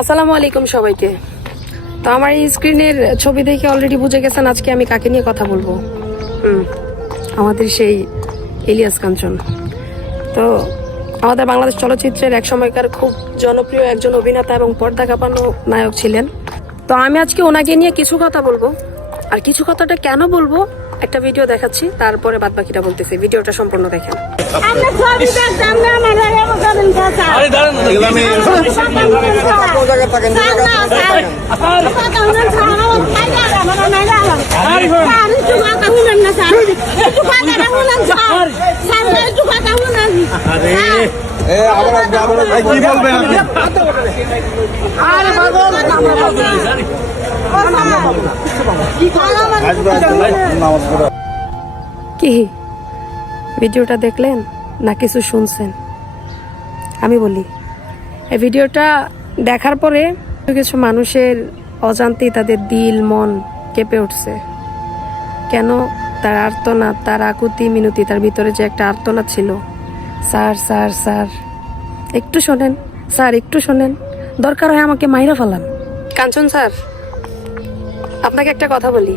আসসালামু আলাইকুম সবাইকে। তো আমার এই স্ক্রিনের ছবি দেখে অলরেডি বুঝে গেছেন আজকে আমি কাকে নিয়ে কথা বলবো। আমাদের সেই ইলিয়াস কাঞ্চন। তো আমাদের বাংলাদেশ চলচ্চিত্রের এক সময়কার খুব জনপ্রিয় একজন অভিনেতা এবং পর্দা কাঁপানো নায়ক ছিলেন। তো আমি আজকে ওনাকে নিয়ে কিছু কথা বলবো, আর কিছু কথাটা কেন বলবো একটা ভিডিও দেখাচ্ছি, তারপরে বাদ বাকিটা বলতেছি। ভিডিওটা সম্পূর্ণ দেখেন। কি ভিডিওটা দেখলেন না কিছু শুনছেন? আমি বলি, এই ভিডিওটা দেখার পরে কিছু মানুষের অজান্তেই তাদের দিল মন কেঁপে উঠছে। কেন? তার আর্তনাদ, তার আকুতি মিনতি, তার ভিতরে যে একটা আর্তনাদ ছিল, স্যার স্যার স্যার একটু শোনেন, স্যার একটু শোনেন, দরকার হয় আমাকে মাইরা ফেলান। কাঞ্চন স্যার, আপনাকে একটা কথা বলি,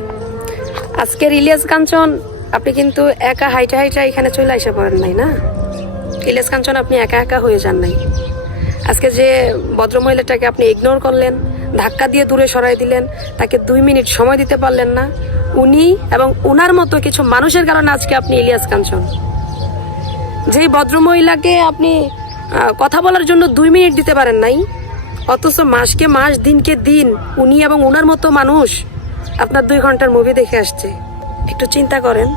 আজকের ইলিয়াস কাঞ্চন আপনি কিন্তু একা হাইটা হাইটা এখানে চলে আসে পড়েন নাই না। ইলিয়াস কাঞ্চন আপনি একা একা হয়ে যান নাই। আজকে যে ভদ্রমহিলাটাকে আপনি ইগনোর করলেন, ধাক্কা দিয়ে দূরে সরাই দিলেন, তাকে 2 মিনিট সময় দিতে পারলেন না, উনি এবং উনার মতো কিছু মানুষের কারণে আজকে আপনি ইলিয়াস কাঞ্চন। যেই ভদ্রমহিলাকে আপনি কথা বলার জন্য 2 মিনিট দিতে পারেন নাই, অথচ মাসকে মাস দিনকে দিন উনি এবং উনার মতো মানুষ আপনার 2 ঘন্টার মুভি দেখে আসছে। একটু চিন্তা করেন,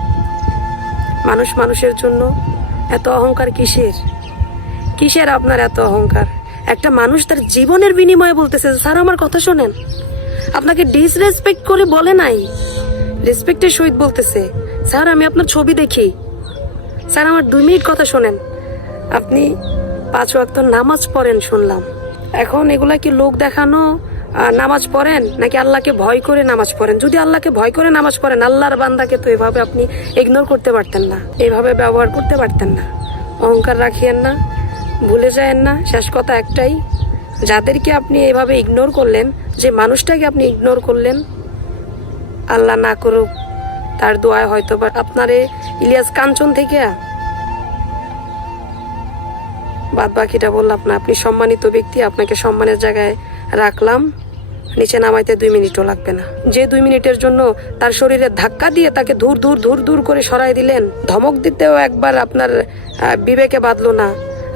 মানুষ মানুষের জন্য এত অহংকার কিসের? কিসের আপনার এত অহংকার? একটা মানুষ তার জীবনের বিনিময়ে বলতেছে স্যার আমার কথা শোনেন, আপনাকে ডিসরেসপেক্ট করে বলে নাই, রেসপেক্টের সহিত বলতেছে স্যার আমি আপনার ছবি দেখি, স্যার আমার 2 মিনিট কথা শোনেন। আপনি 5 ওয়াক্ত নামাজ পড়েন শুনলাম, এখন এগুলা কি লোক দেখানো নামাজ পড়েন নাকি আল্লাহকে ভয় করে নামাজ পড়েন? যদি আল্লাহকে ভয় করে নামাজ পড়েন, আল্লাহর বান্দাকে তো এভাবে আপনি ইগনোর করতে পারতেন না, এভাবে ব্যবহার করতে পারতেন না। অহংকার রাখিয়েন না, ভুলে যায়েন না। শেষ কথা একটাই, যাদেরকে আপনি এভাবে ইগনোর করলেন, যে মানুষটাকে আপনি ইগনোর করলেন, আল্লাহ না করুক তার দোয়ায় হয়তো বা আপনার ইলিয়াস কাঞ্চন থেকে বাদ বাকিটা বললাম না। আপনি সম্মানিত ব্যক্তি, আপনাকে সম্মানের জায়গায় রাখলাম, নিচে নামাইতে 2 মিনিটও লাগবে না। যে 2 মিনিটের জন্য তার শরীরে ধাক্কা দিয়ে তাকে ধুর ধুর ধুর ধুর করে সরাই দিলেন, ধমক দিতেও একবার আপনার বিবেকে বাঁধলো না,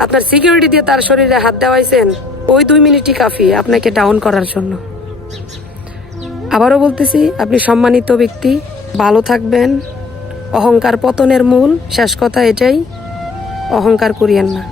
আপনার সিকিউরিটি দিয়ে তার শরীরে হাত দেওয়াইছেন, ওই 2 মিনিটই কাফি আপনাকে ডাউন করার জন্য। আবারও বলতেছি, আপনি সম্মানিত ব্যক্তি, ভালো থাকবেন। অহংকার পতনের মূল, শেষ কথা এটাই, অহংকার করিয়েন না।